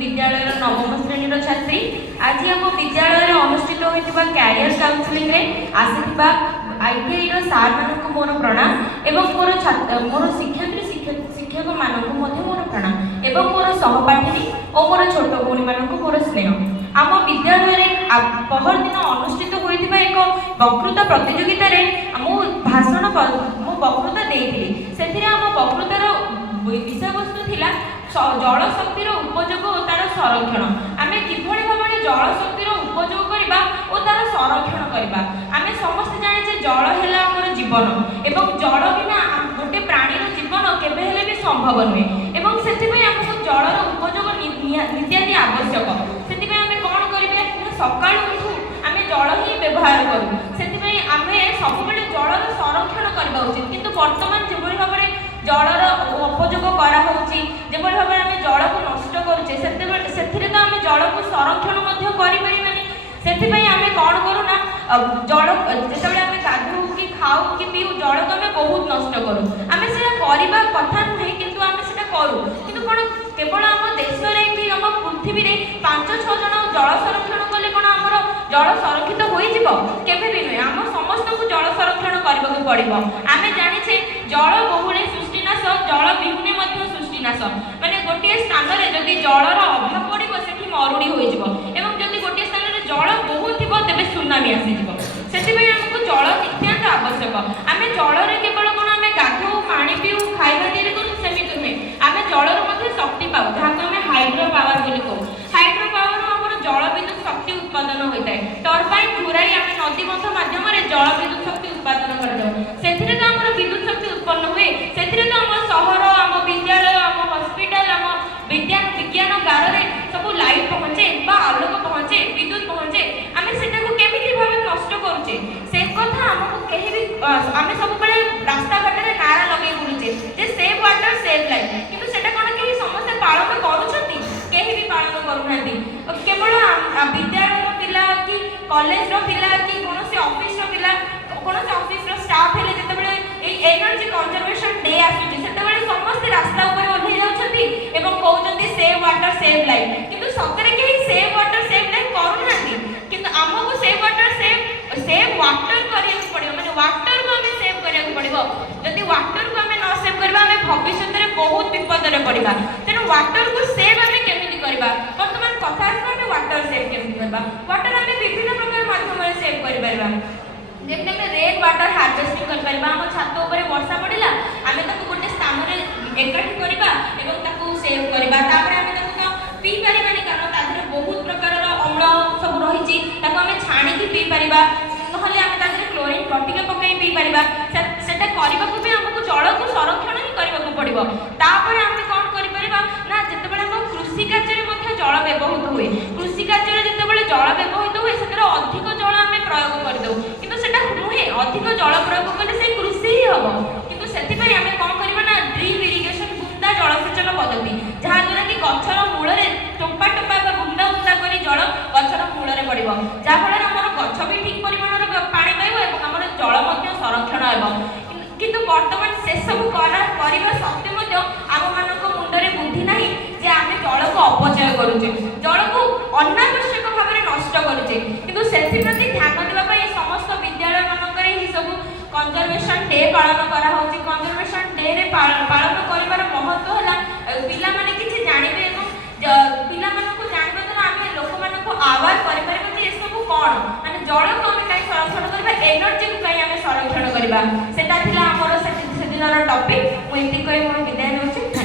विद्यालय नवम श्रेणी छात्री। आज आम विद्यालय अनुष्ठित होता कैरियर काउंसलिंग आसीथिबा आईटीआई सार मानक मोर प्रणाम एवं मोर शिक्षयित्री शिक्षक मानक मोर प्रणाम एवं मोर सहपाठी और मोर छोट भौणी मानक मोर स्नेह। आम विद्यालय पहर दिन अनुष्ठित होता एक वक्तृता प्रतियोगिता भाषण मु वक्तृता देइथिली। सेथिरे आम वक्तृतार विषय वस्तु थिला जल शक्तिर उपयोग और तार संरक्षण। आम किभଳି भाबरे जल शक्तिर उपयोग करबा और तार संरक्षण करबा। आम समस्त जाने जल है आमर जीवन एवं जल बिना गोटे प्राणीर जीवन केबे हेले भी संभव नुहे एवं सेथिपई हमको जलर उपयोग नित्यादि आवश्यक। सेथिपई आम कोन करिबे सकाळु उठू आम जल ही व्यवहार करू। सेथिपई आम सबुबेले जलर संरक्षण करबा उचित। किंतु वर्तमान जेभଳି भाबरे जलर उपयोग करा होउची जेभଳି भाबरे आम जल को नष्ट करूचे सेथिरे तो आम जल को संरक्षण मध्य करि परिबानी। सेथिपई आम कोन करू ना जल जेतेबेले आम गाधू कि खाऊ कि पीऊ जल को आम बहुत नष्ट करू। आम सेटा करबा कथा नहीं किंतु आम सेटा करू। किंतु कोन केवल आम देश रे कि आम पृथ्वी रे 5-6 जन जल संरक्षण कले कोन हमर जल संरक्षित होई जिवो केबे भी नहीं। आम समस्त को जल संरक्षण करबा को पड़िबो। आम जानि छे जल बहुले सृष्टिनाश जल विहुने मध्य सृष्टिनाश माने गोटे स्थान रे जदि जलर अभाव पड़िबो सेठी मरुडी होई जिवो एवं जदि गोटे स्थान रे जल बहुत थिबो तेबे सुनामी आसी जिवो। सेठी पई हमको जल नित्यांत आवश्यक। आम जल रे केवल कोन आम गाधो पानी पीऊ खाइबा देरी करू सेमिति नुहे। आम जलर मध्य शक्ति पाऊ जहाको आम हाइड्रो पावर बोली कहू। हाइड्रो पावर हमर जल विद्युत शक्ति उत्पादन होता है। टरबाइन घुराई आम नदी बंध माध्यम जल विद्युत शक्ति उत्पादन कर सेथिरे तो हमर विद्युत शक्ति उत्पन्न हुए। सेथिरे तो आम सहर आम विद्यालय आम हॉस्पिटल आम विज्ञानगार रे सब लाइट पहुँचे बा आलोक पहुँचे विद्युत पहुँचे। आम सेटा को केमिति भाबे नष्ट करूचे से कथा हमको कहीं भी आम सब बड़े रास्ता घाट रे नारा लगे बुलुचे जे सेव वाटर सेव लाइफ किंतु सेटा कोन केही समस्त पालन करूछंती केही भी पालन करूनांती। केवल विद्यालय रो पिला कि कॉलेज रो पिला कि कोनोसी ऑफिस रो पिला कोनोसी ऑफिस रो स्टाफ हेले जेतेबेले ए एनर्जी कंजर्वेशन डे आसुची सेतेबेले समस्त रास्ता ऊपर ओल्हे जाउछंती एवं कहउछंती सेव वाटर सेव लाइफ किंतु सतरे केही सेव वाटर सेव लाइफ करूनांती। किंतु हमको सेव वाटर सेव वाटर करिया पड़िबो माने वाटर को हमें सेव करिया पड़िबो। जदि वाटर को हमें न सेव करबा हमें भविष्य रे बहुत विपद रे पड़िबा। तेनु वाटर को सेव हमें केमिति करबा वर्तमान कथा हमें वाटर सेव केमिति करबा। वाटर हमें विभिन्न प्रकार माध्यम रे सेव करि परबा। जेते में रेन वाटर हार्वेस्टिंग कर परबा। हम छात ऊपर वर्षा पड़िला आमे ताको गोटे स्थान रे एकठी करबा एवं ताको सेव करबा। तापर आमे ताको पी परिबानी कारण तादरे बहुत प्रकार रो अम्ल सब रहिची ताको आमे छाणी की पी परिबा नहले आमे तादरे क्लोरीन बटिका पकाई पी परिबा। सेटा करबा को भी हमको जल को संरक्षण ही करबा को पड़िबो। तापर आमे कोन करि परिबा ना जेतेबेले हम कृषि कार्य रे मध्ये जल व्यवहृत हुए कृषि कार्य रे जेतेबेले जल व्यवहृत हुए सेतर अधिक जल आमे प्रयोग कर दउ किंतु सेटा नुहे अधिक जल प्रयोग कले से कृषि ही हबो। किंतु सेति पई आमे कोन करबा ना ड्रिप इरिगेशन बुंदा जलसेचन पद्धति जहा द्वारा कि गछर मूल रे टोपा टोपा बा बुंदा बुंदा करी जल गछर मूल रे पड़िबो जा फल हमर गछ भी ठीक परिमाण रे पानी पाइबो एवं हमर जल मध्ये संरक्षण हेबो। किंतु वर्तमान से सब करबा सत्ते मध्ये आम मानक मुंडरे बुद्धि नाही जे आमे जल को अपचय करूचे जल को अनावश्यक भाव में नष्ट करूचे। किंतु सेथि प्रति ध्यान देबा पई समस्त विद्यालय मानक रे ही सब कंजर्वेशन डे पालन करा होची। कंजर्वेशन डे रे पालन करिवार महत्व होला पिला माने किछि जानिबे एवं पिला मानक जानिबे तो आमे लोक मानक आवाज करि परबे जे सब कोन माने जल को आमे काई संरक्षण करबा एनर्जी को काई आमे संरक्षण करबा सेटा थिला हमर से दिनर टॉपिक। मु एति कहि मोर विदाय होची।